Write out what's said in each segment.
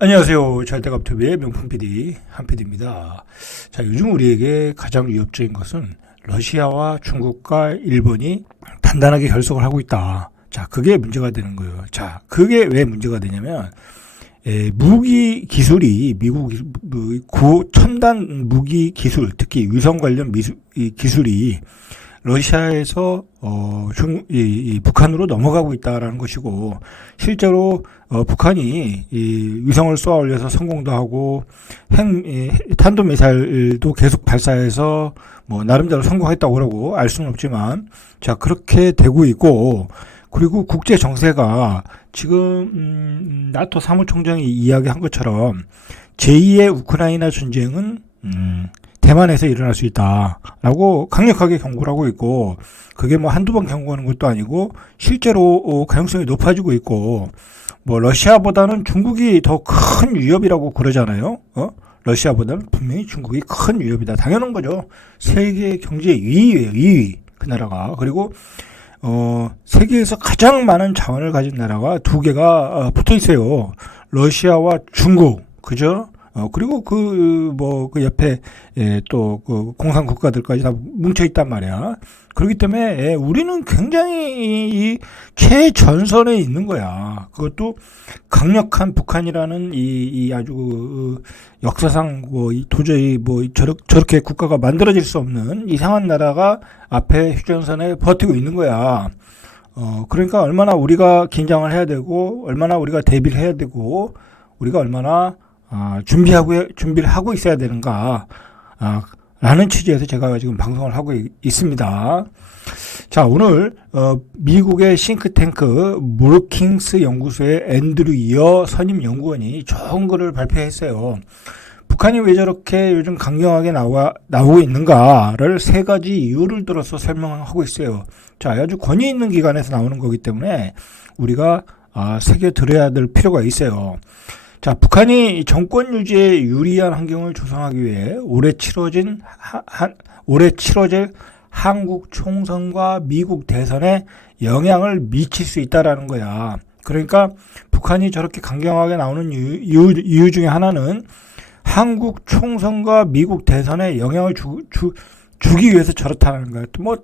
안녕하세요. 잘대갑TV의 명품 PD 한PD입니다. 자, 요즘 우리에게 가장 위협적인 것은 러시아와 중국과 일본이 단단하게 결속을 하고 있다. 자, 그게 문제가 되는 거예요. 자, 그게 왜 문제가 되냐면 무기 기술이 미국 고첨단 무기 기술, 특히 위성 관련 기술이 러시아에서 북한으로 넘어가고 있다라는 것이고, 실제로 북한이 이 위성을 쏘아 올려서 성공도 하고 탄도미사일도 계속 발사해서 뭐 나름대로 성공했다고 그러고 알 수는 없지만, 자, 그렇게 되고 있고, 그리고 국제 정세가 지금 나토 사무총장이 이야기한 것처럼 제2의 우크라이나 전쟁은 대만에서 일어날 수 있다라고 강력하게 경고를 하고 있고, 그게 뭐 한두 번 경고하는 것도 아니고 실제로 가능성이 높아지고 있고, 뭐 러시아보다는 중국이 더 큰 위협이라고 그러잖아요. 러시아보다는 분명히 중국이 큰 위협이다. 당연한 거죠. 세계 경제 2위예요. 2위 그 나라가. 그리고 세계에서 가장 많은 자원을 가진 나라가 두 개가 붙어 있어요. 러시아와 중국. 그죠? 그리고 그 옆에, 또, 공산 국가들까지 다 뭉쳐있단 말이야. 그렇기 때문에, 우리는 굉장히 이 최전선에 있는 거야. 그것도 강력한 북한이라는 이 아주 역사상 도저히 저렇게 국가가 만들어질 수 없는 이상한 나라가 앞에 휴전선에 버티고 있는 거야. 그러니까 얼마나 우리가 긴장을 해야 되고, 얼마나 우리가 대비를 해야 되고, 우리가 얼마나 준비를 하고 있어야 되는가, 라는 취지에서 제가 지금 방송을 하고 있습니다. 자, 오늘, 미국의 싱크탱크 모르킹스 연구소의 앤드류 이어 선임 연구원이 좋은 글을 발표했어요. 북한이 왜 저렇게 요즘 강경하게 나오고 있는가를 세 가지 이유를 들어서 설명하고 있어요. 자, 아주 권위 있는 기관에서 나오는 거기 때문에 우리가, 새겨 들어야 될 필요가 있어요. 자, 북한이 정권 유지에 유리한 환경을 조성하기 위해 올해 치러질 한국 총선과 미국 대선에 영향을 미칠 수 있다라는 거야. 그러니까 북한이 저렇게 강경하게 나오는 이유 중에 하나는 한국 총선과 미국 대선에 영향을 주기 위해서 저렇다는 거야. 뭐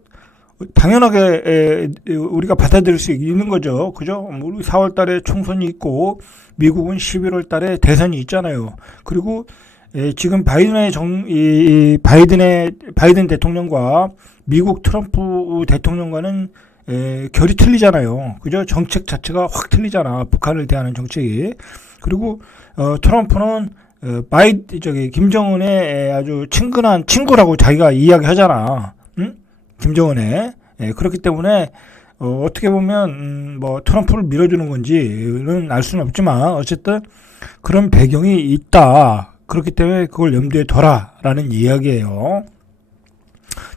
당연하게 우리가 받아들일 수 있는 거죠. 그죠? 우리 4월 달에 총선이 있고 미국은 11월 달에 대선이 있잖아요. 그리고 지금 바이든 대통령과 미국 트럼프 대통령과는 결이 틀리잖아요. 그죠? 정책 자체가 확 틀리잖아. 북한을 대하는 정책이. 그리고 트럼프는 김정은의 아주 친근한 친구라고 자기가 이야기하잖아. 응? 김정은에. 그렇기 때문에 어떻게 보면 트럼프를 밀어주는 건지는 알 수는 없지만 어쨌든 그런 배경이 있다. 그렇기 때문에 그걸 염두에 둬라라는 이야기예요.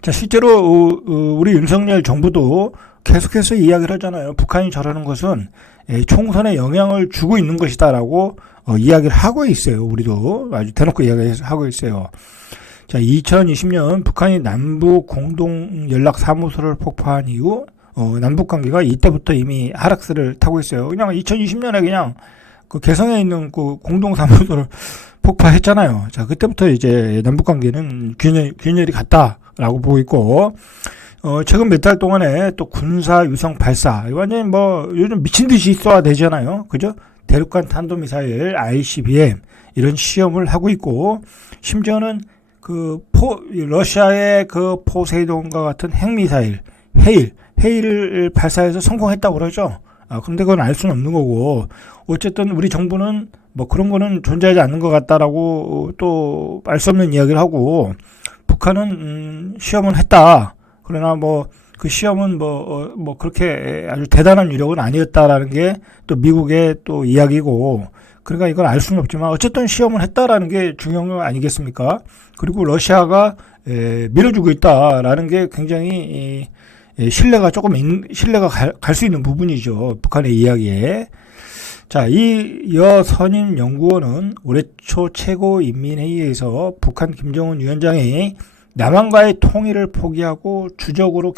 자, 실제로 우리 윤석열 정부도 계속해서 이야기를 하잖아요. 북한이 저러는 것은 총선에 영향을 주고 있는 것이다라고 이야기를 하고 있어요. 우리도 아주 대놓고 이야기하고 있어요. 자, 2020년 북한이 남북 공동 연락 사무소를 폭파한 이후 남북 관계가 이때부터 이미 하락세를 타고 있어요. 그냥 2020년에 그냥 그 개성에 있는 그 공동 사무소를 폭파했잖아요. 자, 그때부터 이제 남북 관계는 균열이 갔다라고 보고 있고, 최근 몇 달 동안에 또 군사 위성 발사, 완전히 요즘 미친 듯이 쏘아 대잖아요. 그죠? 대륙간 탄도미사일 ICBM 이런 시험을 하고 있고, 심지어는 러시아의 그 포세이돈과 같은 핵미사일, 헤일을 발사해서 성공했다고 그러죠. 그런데 그건 알 수는 없는 거고, 어쨌든 우리 정부는 그런 거는 존재하지 않는 것 같다라고 또 알 수 없는 이야기를 하고, 북한은 시험은 했다. 그러나 그 시험은 그렇게 아주 대단한 유력은 아니었다라는 게 또 미국의 또 이야기고, 그러니까 이걸 알 수는 없지만 어쨌든 시험을 했다라는 게 중요한 거 아니겠습니까? 그리고 러시아가 밀어주고 있다라는 게 굉장히 신뢰가 갈 수 있는 부분이죠. 북한의 이야기에. 자, 이 여 선임 연구원은 올해 초 최고인민회의에서 북한 김정은 위원장이 남한과의 통일을 포기하고 주적으로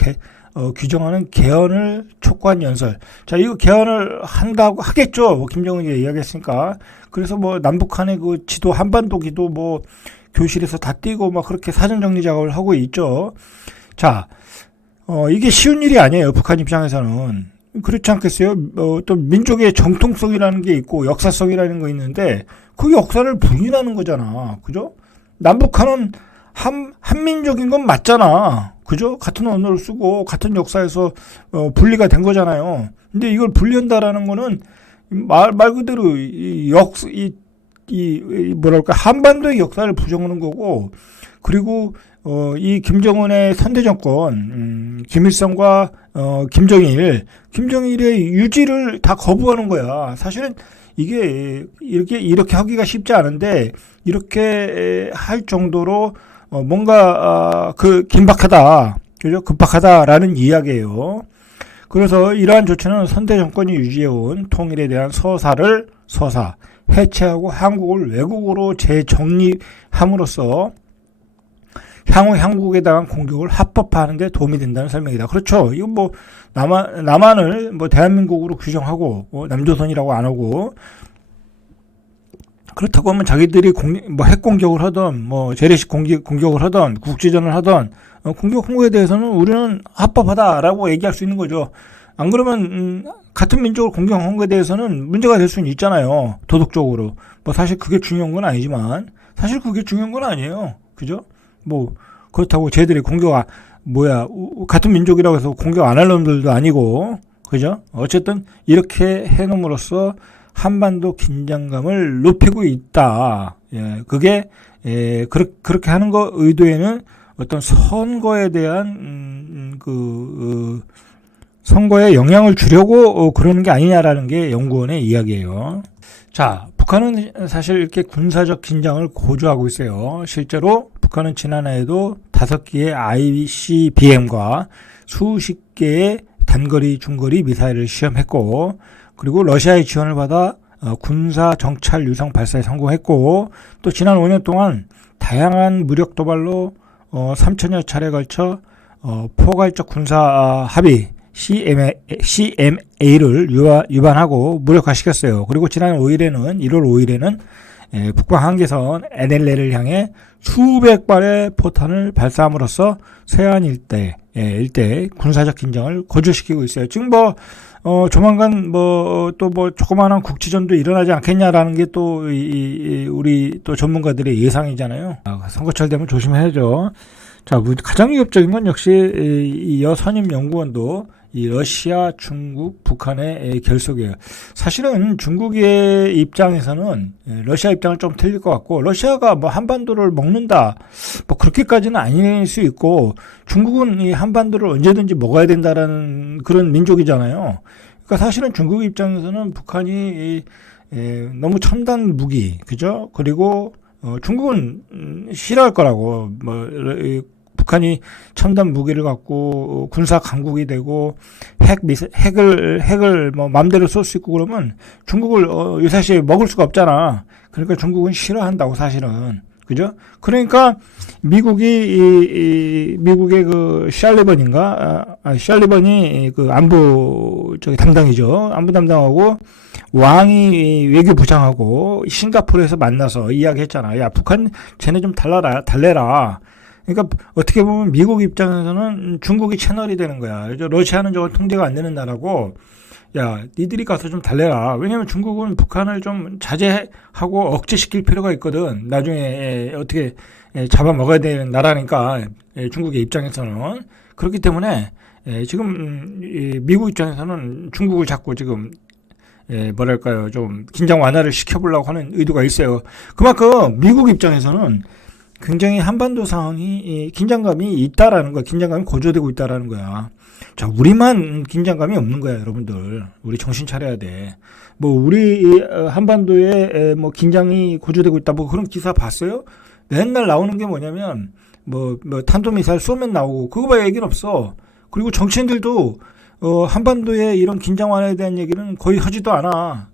규정하는 개헌을 촉구한 연설. 자, 이거 개헌을 한다고 하겠죠. 뭐 김정은이 이야기했으니까. 그래서 뭐 남북한의 그 지도 한반도 기도 뭐 교실에서 다 띄고 막 그렇게 사전 정리 작업을 하고 있죠. 자, 이게 쉬운 일이 아니에요. 북한 입장에서는. 그렇지 않겠어요? 또 민족의 정통성이라는 게 있고 역사성이라는 거 있는데 그 역사를 부인하는 거잖아. 그죠? 남북한은 한민족인 건 맞잖아. 그죠? 같은 언어를 쓰고 같은 역사에서 분리가 된 거잖아요. 근데 이걸 분리한다라는 거는 말 그대로 뭐랄까 한반도의 역사를 부정하는 거고, 그리고 이 김정은의 선대 정권, 김일성과 김정일의 유지를 다 거부하는 거야. 사실은 이게 이렇게 하기가 쉽지 않은데 이렇게 할 정도로 뭔가 긴박하다, 그죠? 급박하다라는 이야기예요. 그래서 이러한 조치는 선대 정권이 유지해온 통일에 대한 서사 해체하고 한국을 외국으로 재정립함으로써 향후 한국에 대한 공격을 합법화하는 데 도움이 된다는 설명이다. 그렇죠. 이건 뭐 남한을 뭐 대한민국으로 규정하고 남조선이라고 안 하고, 그렇다고 하면 자기들이 뭐 핵 공격을 하던 뭐 재래식 공격을 하던 국지전을 하던 공격 홍보에 대해서는 우리는 합법하다라고 얘기할 수 있는 거죠. 안 그러면 같은 민족을 공격한 거에 대해서는 문제가 될 수는 있잖아요. 도덕적으로. 뭐 사실 그게 중요한 건 아니지만 사실 그게 중요한 건 아니에요. 그죠? 뭐 그렇다고 쟤들이 같은 민족이라고 해서 공격 안 할 놈들도 아니고, 그죠? 어쨌든 이렇게 해놓음으로써 한반도 긴장감을 높이고 있다. 예, 그게 그렇게 하는 거 의도에는 어떤 선거에 대한 선거에 영향을 주려고 그러는 게 아니냐라는 게 연구원의 이야기예요. 자, 북한은 사실 이렇게 군사적 긴장을 고조하고 있어요. 실제로 북한은 지난해에도 5개의 ICBM과 수십 개의 단거리, 중거리 미사일을 시험했고, 그리고 러시아의 지원을 받아 군사 정찰 유성 발사에 성공했고, 또 지난 5년 동안 다양한 무력 도발로 3천여 차례 걸쳐 포괄적 군사 합의 CMA를 위반하고 무력화시켰어요. 그리고 지난 1월 5일에는 북방 한계선 NLL을 향해 수백 발의 포탄을 발사함으로써 서해안 일대 군사적 긴장을 고조시키고 있어요. 지금 조만간 조그마한 국지전도 일어나지 않겠냐라는 게 또 우리 또 전문가들의 예상이잖아요. 선거철 되면 조심해야죠. 자, 가장 위협적인 건 역시 이 여선임 연구원도 이 러시아, 중국, 북한의 결속이에요. 사실은 중국의 입장에서는 러시아 입장은 좀 틀릴 것 같고, 러시아가 뭐 한반도를 먹는다, 뭐 그렇게까지는 아닐 수 있고, 중국은 이 한반도를 언제든지 먹어야 된다라는 그런 민족이잖아요. 그러니까 사실은 중국 입장에서는 북한이 너무 첨단 무기, 그죠? 그리고 중국은 싫어할 거라고, 북한이 첨단 무기를 갖고 군사 강국이 되고 핵을 뭐 마음대로 쏠 수 있고 그러면 중국을 유사시에 먹을 수가 없잖아. 그러니까 중국은 싫어한다고 사실은. 그죠? 그러니까 미국의 그 샬리번이 그 안보 담당이죠. 안보 담당하고 왕이 외교부장하고 싱가포르에서 만나서 이야기했잖아. 야, 북한 쟤네 좀 달래라. 그러니까 어떻게 보면 미국 입장에서는 중국이 채널이 되는 거야. 러시아는 저거 통제가 안 되는 나라고, 야, 니들이 가서 좀 달래라. 왜냐면 중국은 북한을 좀 자제하고 억제시킬 필요가 있거든. 나중에 어떻게 잡아먹어야 되는 나라니까, 중국의 입장에서는. 그렇기 때문에 지금 미국 입장에서는 중국을 자꾸 지금 좀 긴장 완화를 시켜보려고 하는 의도가 있어요. 그만큼 미국 입장에서는 굉장히 한반도 상황이 긴장감이 있다라는 거야. 긴장감이 고조되고 있다라는 거야. 자, 우리만 긴장감이 없는 거야, 여러분들. 우리 정신 차려야 돼. 우리 한반도에 긴장이 고조되고 있다. 그런 기사 봤어요? 맨날 나오는 게 뭐냐면 탄도미사일 쏘면 나오고 그거 봐 얘기는 없어. 그리고 정치인들도 한반도에 이런 긴장 완화에 대한 얘기는 거의 하지도 않아.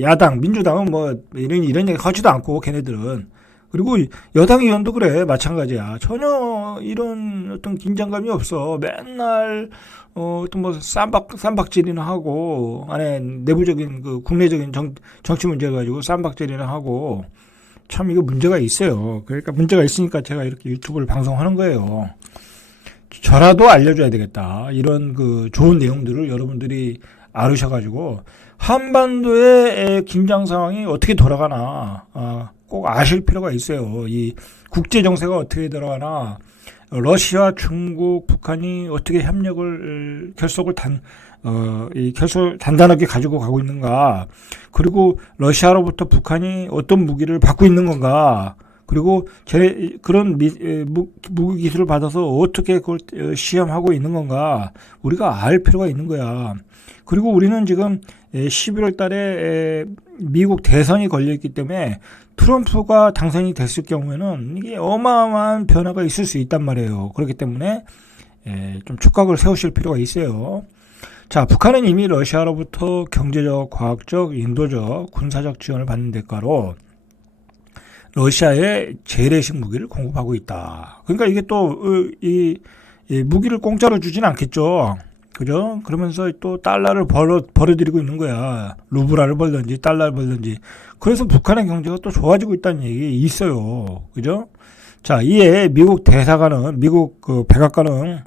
야당 민주당은 이런 얘기 하지도 않고 걔네들은. 그리고 여당 의원도 그래. 마찬가지야. 전혀 이런 어떤 긴장감이 없어. 맨날 어떤 뭐 쌈박질이나 하고 안에 내부적인 그 국내적인 정치 문제 가지고 쌈박질이나 하고 참 이거 문제가 있어요. 그러니까 문제가 있으니까 제가 이렇게 유튜브를 방송하는 거예요. 저라도 알려줘야 되겠다. 이런 그 좋은 내용들을 여러분들이 알으셔가지고 한반도의 긴장 상황이 어떻게 돌아가나 꼭 아실 필요가 있어요. 이 국제 정세가 어떻게 돌아가나, 러시아, 중국, 북한이 어떻게 협력을 결속을 단단하게 가지고 가고 있는가, 그리고 러시아로부터 북한이 어떤 무기를 받고 있는 건가, 그리고 그런 무기 기술을 받아서 어떻게 그걸 시험하고 있는 건가 우리가 알 필요가 있는 거야. 그리고 우리는 지금 11월 달에 미국 대선이 걸려 있기 때문에 트럼프가 당선이 됐을 경우에는 이게 어마어마한 변화가 있을 수 있단 말이에요. 그렇기 때문에 좀 촉각을 세우실 필요가 있어요. 자, 북한은 이미 러시아로부터 경제적, 과학적, 인도적, 군사적 지원을 받는 대가로 러시아에 재래식 무기를 공급하고 있다. 그러니까 이게 또 이 무기를 공짜로 주진 않겠죠. 그죠? 그러면서 또 달러를 벌어들이고 있는 거야. 루블화를 벌든지 달러를 벌든지. 그래서 북한의 경제가 또 좋아지고 있다는 얘기 있어요. 그죠? 자, 이에 미국 대사관은, 미국 그 백악관은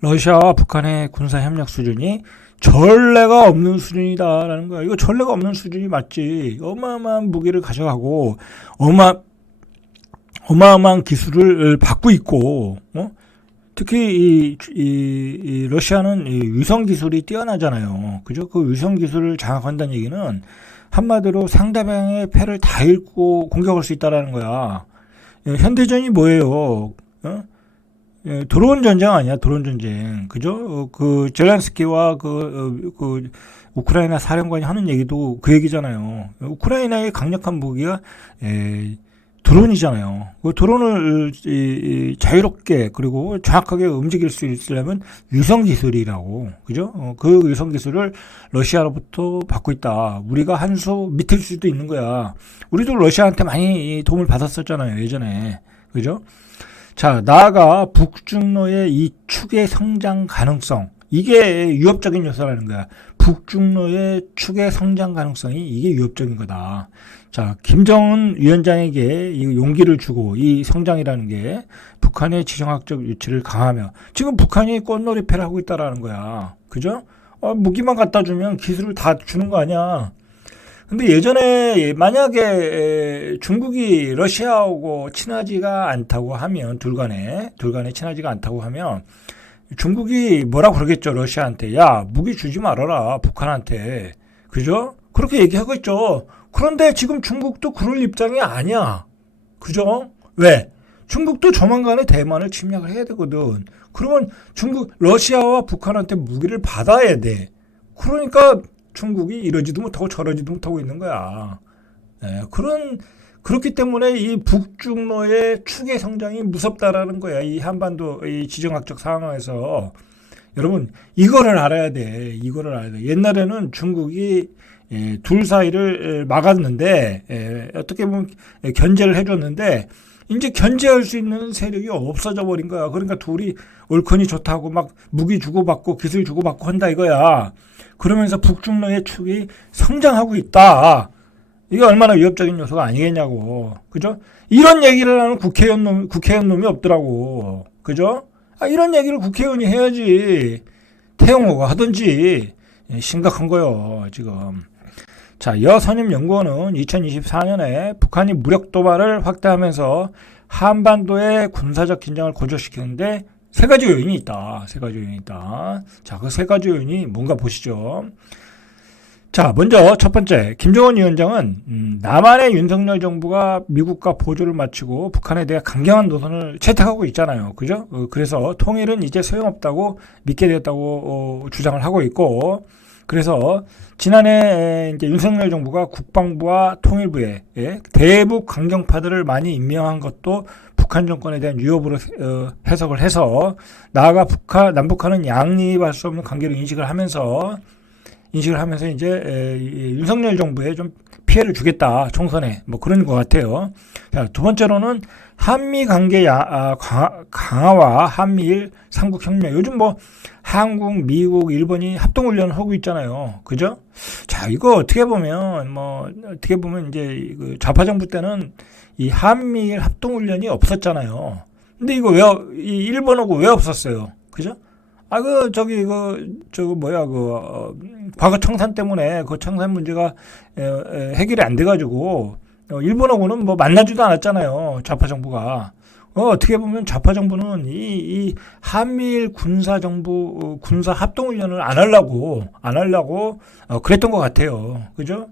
러시아와 북한의 군사 협력 수준이 전례가 없는 수준이다라는 거야. 이거 전례가 없는 수준이 맞지. 어마어마한 무기를 가져가고 어마어마한 기술을 받고 있고, 특히 이 러시아는 이 위성 기술이 뛰어나잖아요. 그죠? 그 위성 기술을 장악한다는 얘기는 한마디로 상대방의 패를 다 읽고 공격할 수 있다라는 거야. 현대전이 뭐예요? 드론 전쟁 아니야, 드론 전쟁. 그죠? 그 젤렌스키와 그 우크라이나 사령관이 하는 얘기도 그 얘기잖아요. 우크라이나의 강력한 무기가 드론이잖아요. 그 드론을 자유롭게 그리고 정확하게 움직일 수 있으려면 위성 기술이라고. 그죠? 그 위성 기술을 러시아로부터 받고 있다. 우리가 한 수 밑일 수도 있는 거야. 우리도 러시아한테 많이 도움을 받았었잖아요, 예전에. 그죠? 자, 나아가 북중로의 이 축의 성장 가능성, 이게 위협적인 요소라는 거야. 북중로의 축의 성장 가능성이 이게 위협적인 거다. 자, 김정은 위원장에게 이 용기를 주고 이 성장이라는 게 북한의 지정학적 위치를 강하며, 지금 북한이 꽃놀이패를 하고 있다라는 거야. 그죠? 무기만 갖다 주면 기술을 다 주는 거 아니야. 근데 예전에 만약에 중국이 러시아하고 친하지가 않다고 하면, 둘 간에 친하지가 않다고 하면 중국이 뭐라고 그러겠죠, 러시아한테. 야, 무기 주지 말아라, 북한한테. 그죠? 그렇게 얘기하겠죠. 그런데 지금 중국도 그럴 입장이 아니야. 그죠? 왜? 중국도 조만간에 대만을 침략을 해야 되거든. 그러면 러시아와 북한한테 무기를 받아야 돼. 그러니까 중국이 이러지도 못하고 저러지도 못하고 있는 거야. 그렇기 때문에 이 북중로의 축의 성장이 무섭다라는 거야. 이 한반도 이 지정학적 상황에서. 여러분, 이거를 알아야 돼. 이거를 알아야 돼. 옛날에는 중국이 둘 사이를 막았는데, 어떻게 보면 견제를 해줬는데, 이제 견제할 수 있는 세력이 없어져 버린 거야. 그러니까 둘이 옳거니 좋다고 막 무기 주고받고 기술 주고받고 한다 이거야. 그러면서 북중로의 축이 성장하고 있다. 이게 얼마나 위협적인 요소가 아니겠냐고. 그죠? 이런 얘기를 하는 국회의원 놈이 없더라고. 그죠? 이런 얘기를 국회의원이 해야지. 태영호가 하든지. 심각한 거요, 지금. 자, 여선임연구원은 2024년에 북한이 무력 도발을 확대하면서 한반도의 군사적 긴장을 고조시키는데 세 가지 요인이 있다. 자, 그 세 가지 요인이 뭔가 보시죠. 자, 먼저 첫 번째, 김정은 위원장은 남한의 윤석열 정부가 미국과 보조를 마치고 북한에 대해 강경한 노선을 채택하고 있잖아요. 그죠? 그래서 통일은 이제 소용없다고 믿게 되었다고 주장을 하고 있고, 그래서 지난해 이제 윤석열 정부가 국방부와 통일부에 대북 강경파들을 많이 임명한 것도 북한 정권에 대한 위협으로 해석을 해서, 나아가 남북한은 양립할 수 없는 관계를 인식을 하면서 이제 윤석열 정부에 좀 피해를 주겠다 총선에 뭐 그런 것 같아요. 자, 두 번째로는 한미 관계 강화와 한미일 삼국 협력. 요즘 뭐 한국, 미국, 일본이 합동훈련을 하고 있잖아요. 그죠? 자, 이거 어떻게 보면 이제 그 좌파 정부 때는 이 한미일 합동훈련이 없었잖아요. 근데 이거 이 일본하고 왜 없었어요? 그죠? 과거 청산 때문에 그 청산 문제가 해결이 안 돼가지고, 일본하고는 뭐 만나지도 않았잖아요. 좌파 정부가. 어떻게 보면 좌파 정부는 이 한미일 군사 합동훈련을 안 하려고, 그랬던 것 같아요. 그죠?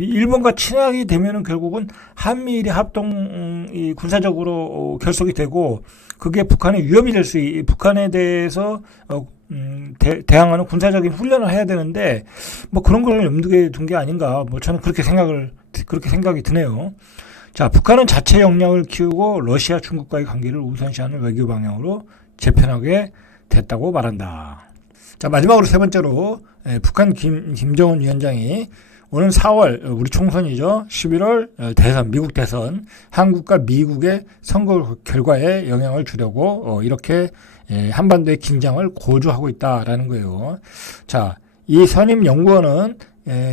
일본과 친하게 되면은 결국은 한미일이 이 군사적으로 결속이 되고, 그게 북한의 위협이 북한에 대해서 대항하는 군사적인 훈련을 해야 되는데 뭐 그런 걸 염두에 둔 게 아닌가, 뭐 저는 그렇게 생각이 드네요. 자, 북한은 자체 역량을 키우고 러시아, 중국과의 관계를 우선시하는 외교 방향으로 재편하게 됐다고 말한다. 자, 마지막으로 세 번째로 북한 김정은 위원장이 오는 4월 우리 총선이죠. 11월 대선, 미국 대선, 한국과 미국의 선거 결과에 영향을 주려고 이렇게 한반도의 긴장을 고조하고 있다라는 거예요. 자, 이 선임 연구원은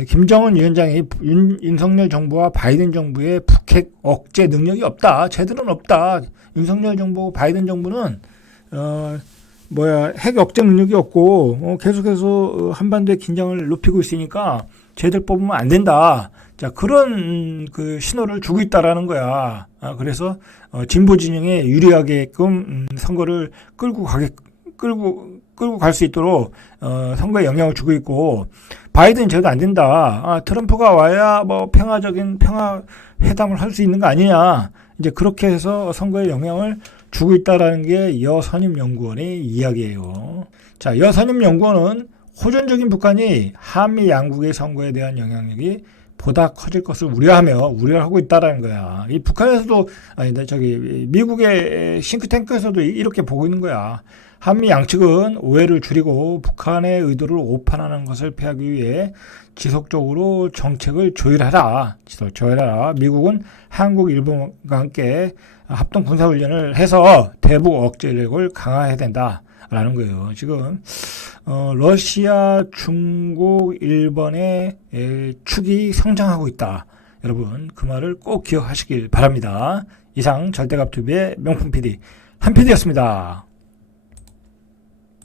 김정은 위원장이 윤석열 정부와 바이든 정부의 북핵 억제 능력이 없다. 제대로는 없다. 윤석열 정부, 바이든 정부는 핵 억제 능력이 없고 계속해서 한반도의 긴장을 높이고 있으니까 쟤들 뽑으면 안 된다. 자, 그런 그 신호를 주고 있다라는 거야. 그래서 진보 진영에 유리하게끔 선거를 끌고 갈 수 있도록 선거에 영향을 주고 있고, 바이든 쟤도 안 된다. 트럼프가 와야 뭐 평화 회담을 할 수 있는 거 아니냐. 이제 그렇게 해서 선거에 영향을 주고 있다라는 게 여선임 연구원의 이야기예요. 자, 여선임 연구원은 호전적인 북한이 한미 양국의 선거에 대한 영향력이 보다 커질 것을 우려를 하고 있다라는 거야. 이 북한에서도, 미국의 싱크탱크에서도 이렇게 보고 있는 거야. 한미 양측은 오해를 줄이고 북한의 의도를 오판하는 것을 피하기 위해 지속적으로 정책을 조율하라. 미국은 한국, 일본과 함께 합동 군사훈련을 해서 대북 억제력을 강화해야 된다. 라는 거예요. 지금 러시아, 중국, 일본의 축이 성장하고 있다. 여러분, 그 말을 꼭 기억하시길 바랍니다. 이상 절대갑TV의 명품 PD 한 PD였습니다.